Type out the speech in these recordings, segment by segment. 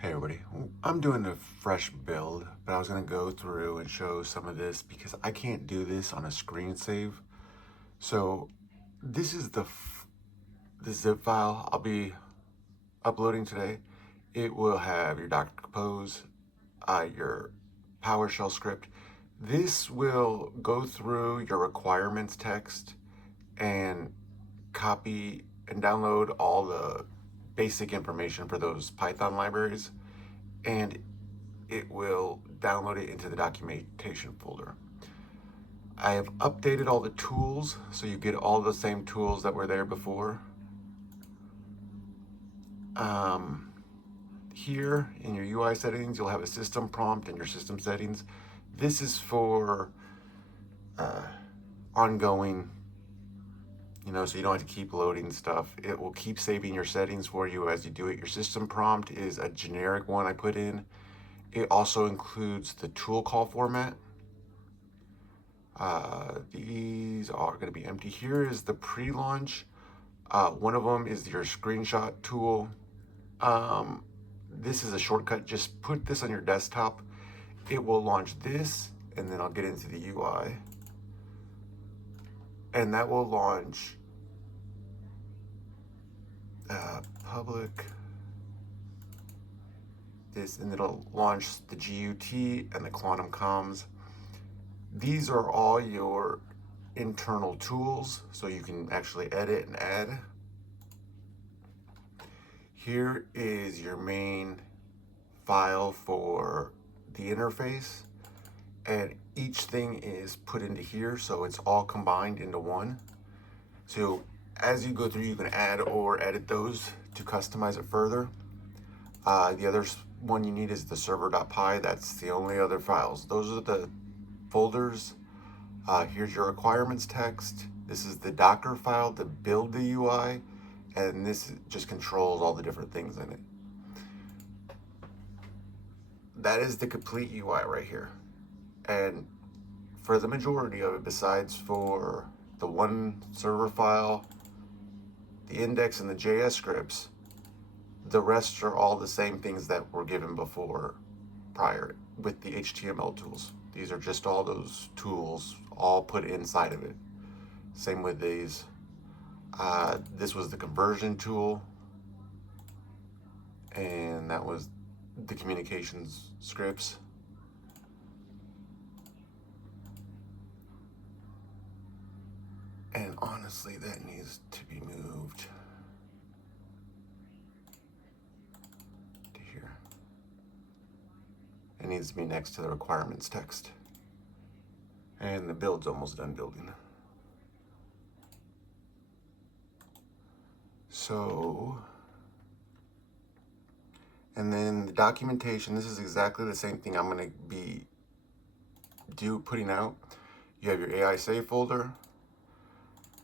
Hey everybody, I'm doing a fresh build, but I was going to go through and show some of this because I can't do this on a screen save. So this is the zip file I'll be uploading today. It will have your Docker Compose, your PowerShell script. This will go through your requirements text and copy and download all the basic information for those Python libraries, and it will download it into the documentation folder. I have updated all the tools so you get all the same tools that were there before. Here in your UI settings, you'll have a system prompt in your system settings. This is for ongoing, so you don't have to keep loading stuff. It will keep saving your settings for you as you do it. Your system prompt is a generic one I put in. It also includes the tool call format. These are going to be empty. Here is the pre-launch. One of them is your screenshot tool. This is a shortcut. Just put this on your desktop. It will launch this, and then I'll get into the UI. And that will launch public this, and it'll launch the GUT and the quantum comms. These are all your internal tools, so you can actually edit and add. Here is your main file for the interface, and each thing is put into here, so it's all combined into one. So as you go through, you can add or edit those to customize it further. The other one you need is the server.py. That's the only other files. Those are the folders. Here's your requirements text. This is the Docker file to build the UI, and this just controls all the different things in it. That is the complete UI right here. And for the majority of it, besides for the one server file, the index, and the JS scripts, the rest are all the same things that were given before prior with the HTML tools. These are just all those tools all put inside of it. Same with these. This was the conversion tool, and that was the communications scripts. And honestly, that needs to be moved to here. It needs to be next to the requirements text. And the build's almost done building. So, and then the documentation, this is exactly the same thing I'm gonna be putting out. You have your AI save folder.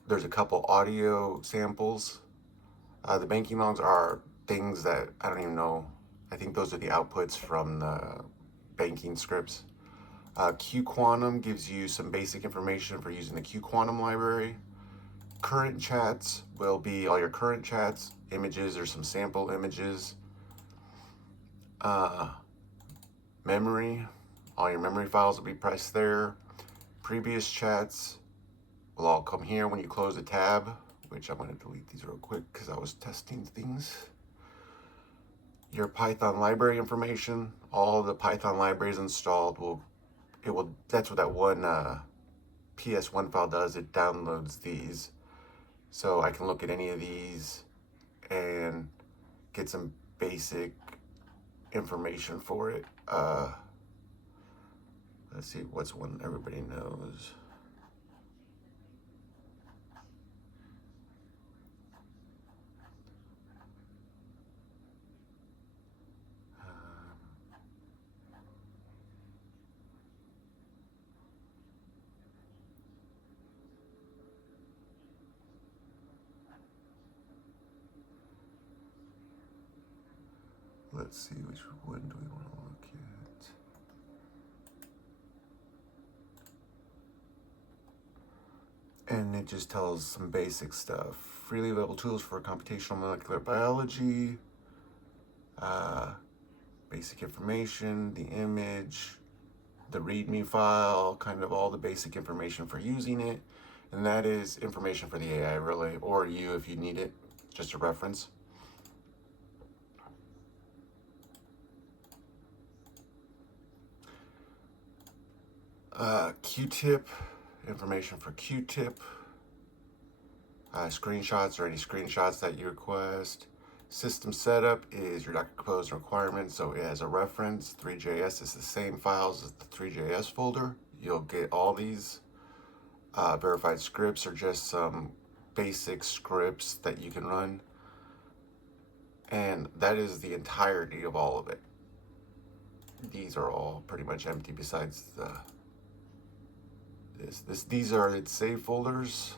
There's a couple audio samples. The banking logs are things that I don't even know. I think those are the outputs from the banking scripts. QQuantum gives you some basic information for using the QQuantum library. Current chats will be all your current chats. Images or some sample images. Memory, all your memory files will be pressed there. Previous chats will all come here when you close a tab, which I'm going to delete these real quick because I was testing things. Your Python library information, all the Python libraries installed that's what that one PS1 file does. It downloads these. So I can look at any of these and get some basic information for it. Let's see, what's one everybody knows? Let's see, which one do we want to look at? And it just tells some basic stuff. Freely available tools for computational molecular biology. basic information, the image, the README file, kind of all the basic information for using it. And that is information for the AI really, or you if you need it, just a reference. Q-tip, information for Q-tip, screenshots or any screenshots that you request. System setup is your Docker Compose requirement, so it has a reference. 3JS is the same files as the 3JS folder. You'll get all these. Verified scripts are just some basic scripts that you can run. And that is the entirety of all of it. These are all pretty much empty besides these are its save folders.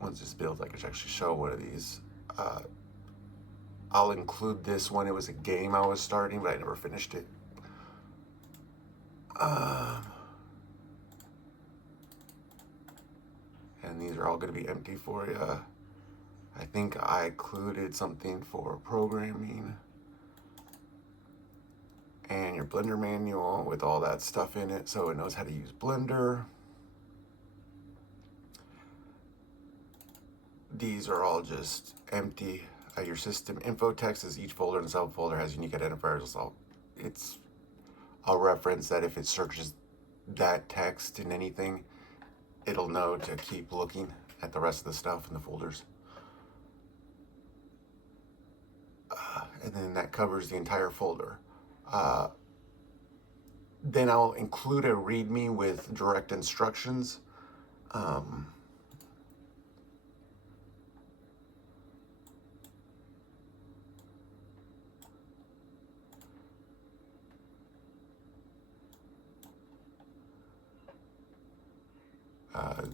Once this builds, I can actually show one of these. I'll include this one. It was a game I was starting, but I never finished it. And these are all going to be empty for you. I think I included something for programming and your Blender manual with all that stuff in it, so it knows how to use Blender. These are all just empty. Your system info text is each folder and subfolder has unique identifiers. So it's a reference that if it searches that text in anything, it'll know to keep looking at the rest of the stuff in the folders. And then that covers the entire folder. Then I'll include a README with direct instructions.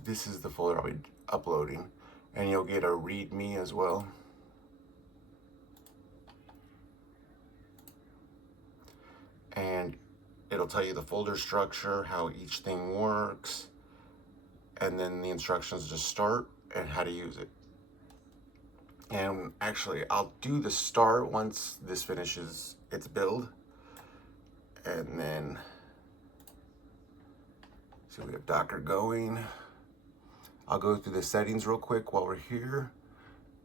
This is the folder I'll be uploading, and you'll get a README as well. And it'll tell you the folder structure, how each thing works, and then the instructions to start and how to use it. And actually, I'll do the start once this finishes its build. And then, so we have Docker going. I'll go through the settings real quick while we're here.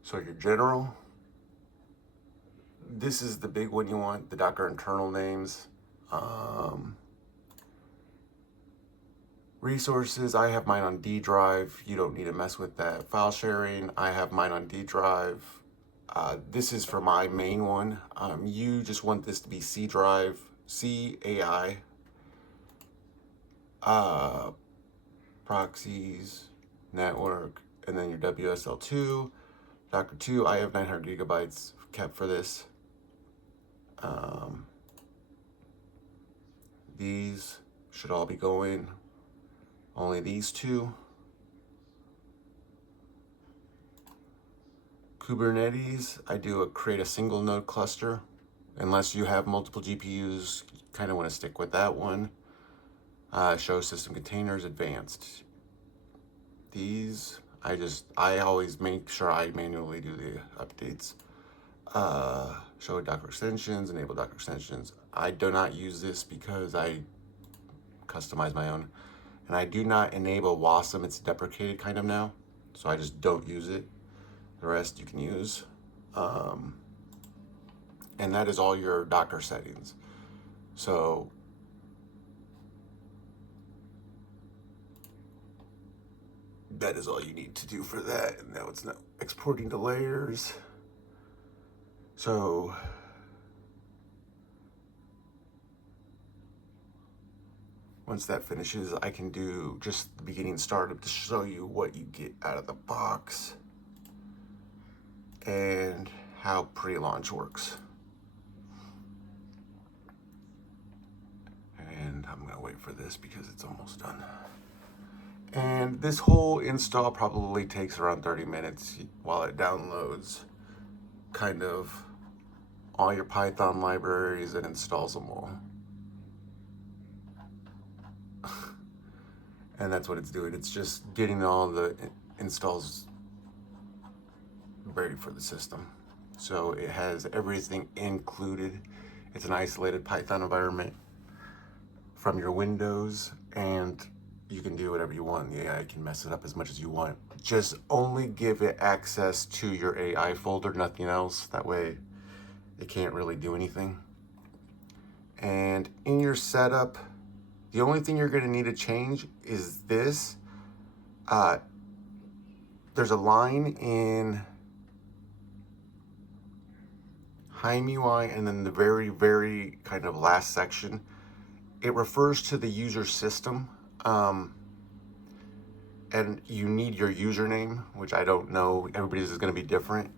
So your general, this is the big one you want, the Docker internal names. Resources, I have mine on D drive. You don't need to mess with that. File sharing, I have mine on D drive. This is for my main one. You just want this to be C drive, C AI, proxies, network, and then your WSL2, Docker 2. I have 900 gigabytes kept for this. These should all be going. Only these two. Kubernetes, I do create a single node cluster. Unless you have multiple GPUs, you kind of want to stick with that one. Show system containers advanced. These, I always make sure I manually do the updates. Show Docker extensions, enable Docker extensions. I do not use this because I customize my own. And I do not enable WASM, it's deprecated kind of now. So I just don't use it. The rest you can use. And that is all your Docker settings. So that is all you need to do for that. And now it's not exporting to layers. So once that finishes, I can do just the beginning startup to show you what you get out of the box and how pre-launch works. And I'm gonna wait for this because it's almost done. And this whole install probably takes around 30 minutes while it downloads kind of all your Python libraries and installs them all. And that's what it's doing. It's just getting all the installs ready for the system. So it has everything included. It's an isolated Python environment from your Windows, and you can do whatever you want. The AI can mess it up as much as you want. Just only give it access to your AI folder, nothing else. That way it can't really do anything. And in your setup, the only thing you're going to need to change is this. There's a line in HYM UI, and then the very, very kind of last section, it refers to the user system. And you need your username, which I don't know. Everybody's is going to be different.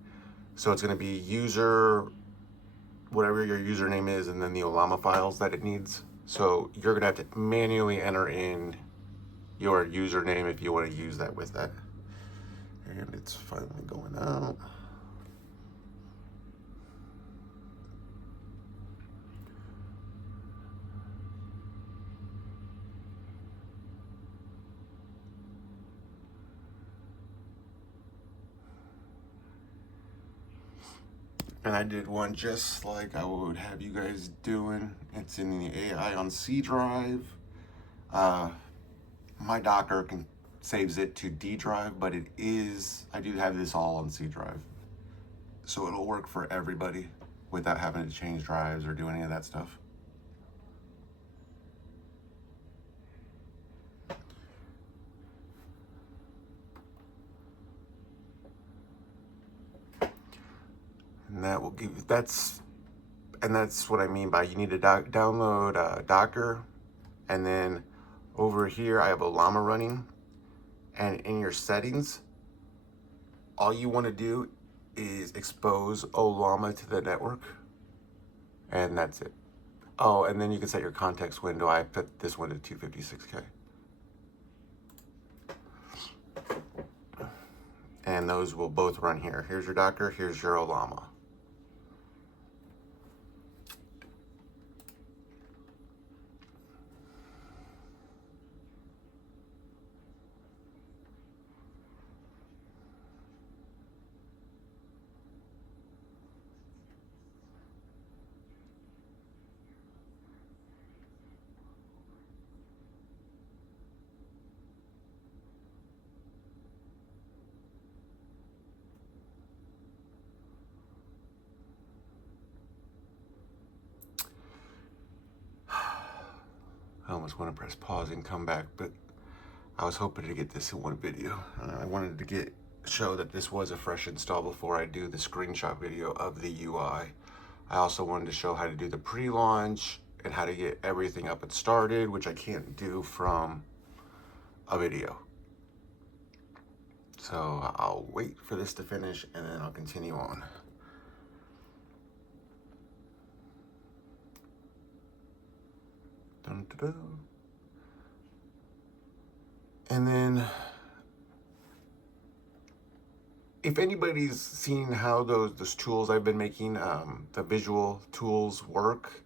So it's going to be user, whatever your username is, and then the Olama files that it needs. So you're going to have to manually enter in your username if you want to use that with that. And it's finally going out. And I did one just like I would have you guys doing. It's in the AI on C drive. My Docker saves it to D drive, but I do have this all on C drive. So it'll work for everybody without having to change drives or do any of that stuff. And that will give that's what I mean by you need to download Docker, and then over here I have Olama running, and in your settings, all you want to do is expose Olama to the network, and that's it. Oh, and then you can set your context window. I put this one to 256K. And those will both run here. Here's your Docker, here's your Olama. I almost want to press pause and come back, but I was hoping to get this in one video. I wanted to show that this was a fresh install before I do the screenshot video of the UI. I also wanted to show how to do the pre-launch and how to get everything up and started, which I can't do from a video. So I'll wait for this to finish and then I'll continue on. Dun, dun, dun. And then if anybody's seen how those tools I've been making, the visual tools work,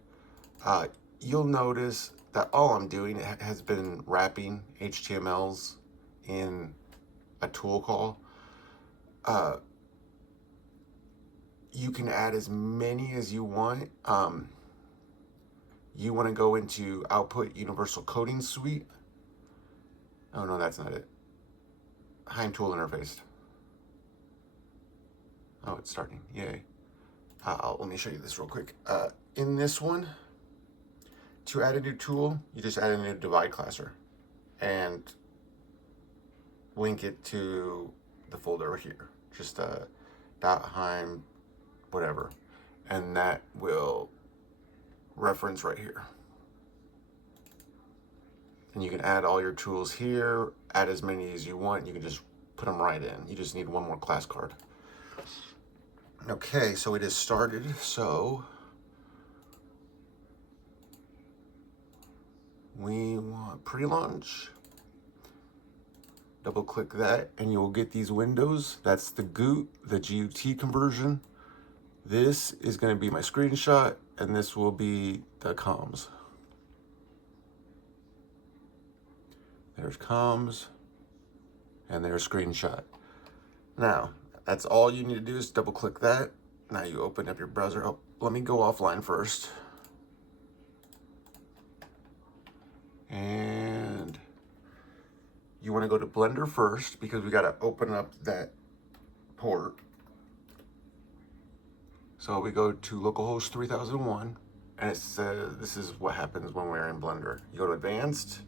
you'll notice that all I'm doing has been wrapping HTMLs in a tool call. You can add as many as you want. You want to go into Output Universal Coding Suite. Oh no, that's not it. HYM tool interface. Oh, it's starting. Yay. Let me show you this real quick. In this one, to add a new tool, you just add a new divide classer and link it to the folder here. Just .HYM whatever. And that will reference right here. And you can add all your tools here, add as many as you want. You can just put them right in. You just need one more class card. Okay, so it is started. So we want pre-launch. Double click that and you will get these windows. That's the GUT, the GUT conversion. This is going to be my screenshot, and this will be the comms. There's comms, and there's screenshot. Now, that's all you need to do is double click that, Now you open up your browser. Oh, let me go offline first. And you want to go to Blender first because we got to open up that port. So we go to localhost 3001, and it says this is what happens when we're in Blender. You go to Advanced,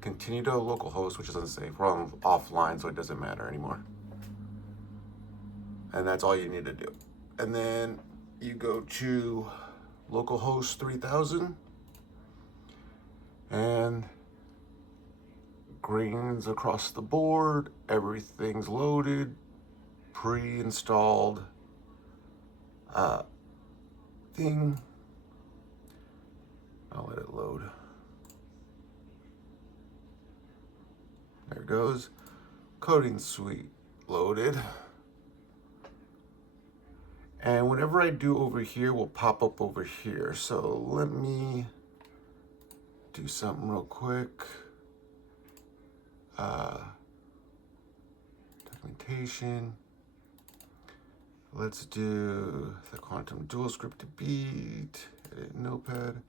continue to localhost, which is unsafe. We're on offline, so it doesn't matter anymore. And that's all you need to do. And then you go to localhost 3000, and greens across the board, everything's loaded, pre-installed thing. I'll let it load. There it goes. Coding suite loaded. And whatever I do over here will pop up over here. So let me do something real quick. Documentation. Let's do the quantum dual script to beat. Edit notepad.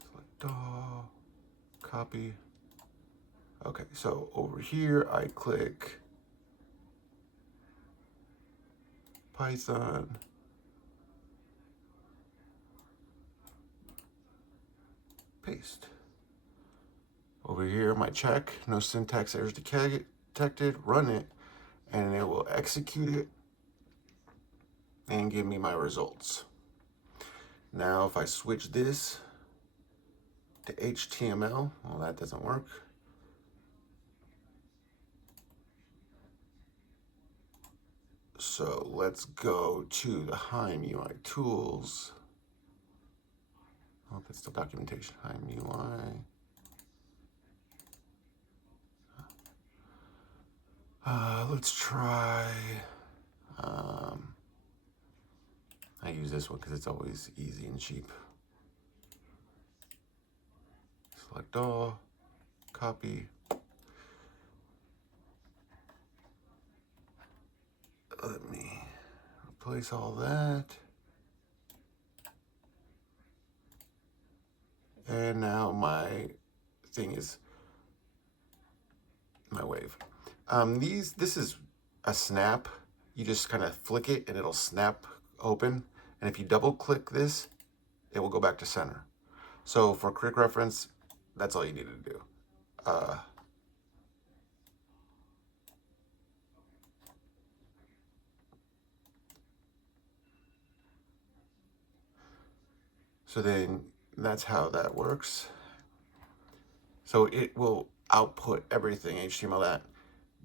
Select all. Copy. Okay, so over here I click Python. Paste. Over here, my check, no syntax errors detected, run it, and it will execute it and give me my results. Now, if I switch this to HTML, well, that doesn't work. So let's go to the HYM UI tools. Oh, that's the documentation, HYM UI. Let's try, I use this one because it's always easy and cheap. Select all, copy. Let me replace all that. And now my thing is my wave. This is a snap. You just kind of flick it and it'll snap open. And if you double click this, it will go back to center. So for quick reference, that's all you need to do. So then that's how that works. So it will output everything HTML that.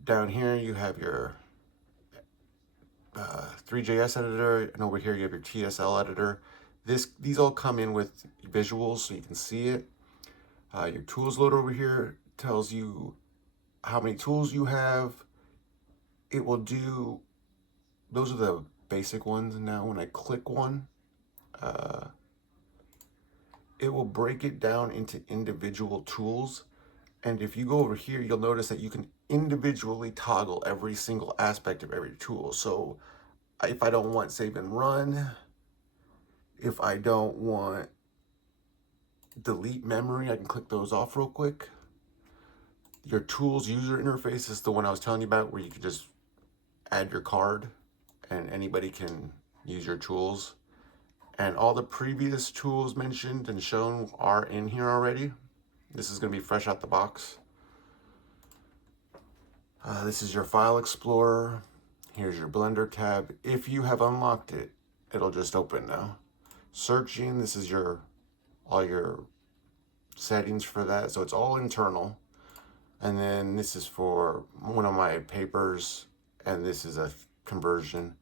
Down here you have your 3JS editor, and over here you have your TSL editor. These all come in with visuals so you can see it. Your tools loader over here tells you how many tools you have. It will do, those are the basic ones. Now when I click one, it will break it down into individual tools. And if you go over here, you'll notice that you can individually toggle every single aspect of every tool. So if I don't want save and run, if I don't want delete memory, I can click those off real quick. Your tools user interface is the one I was telling you about, where you can just add your card and anybody can use your tools. And all the previous tools mentioned and shown are in here already. This is going to be fresh out the box. This is your file explorer. Here's your Blender tab. If you have unlocked it, it'll just open now. Searching, this is all your settings for that. So it's all internal. And then this is for one of my papers, and this is a conversion,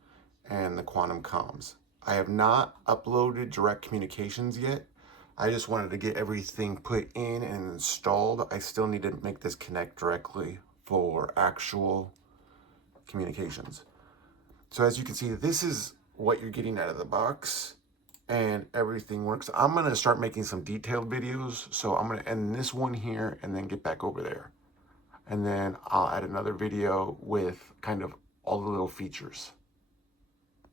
and the quantum comms. I have not uploaded direct communications yet. I just wanted to get everything put in and installed. I still need to make this connect directly for actual communications. So as you can see, this is what you're getting out of the box, and everything works. I'm gonna start making some detailed videos. So I'm gonna end this one here and then get back over there. And then I'll add another video with kind of all the little features.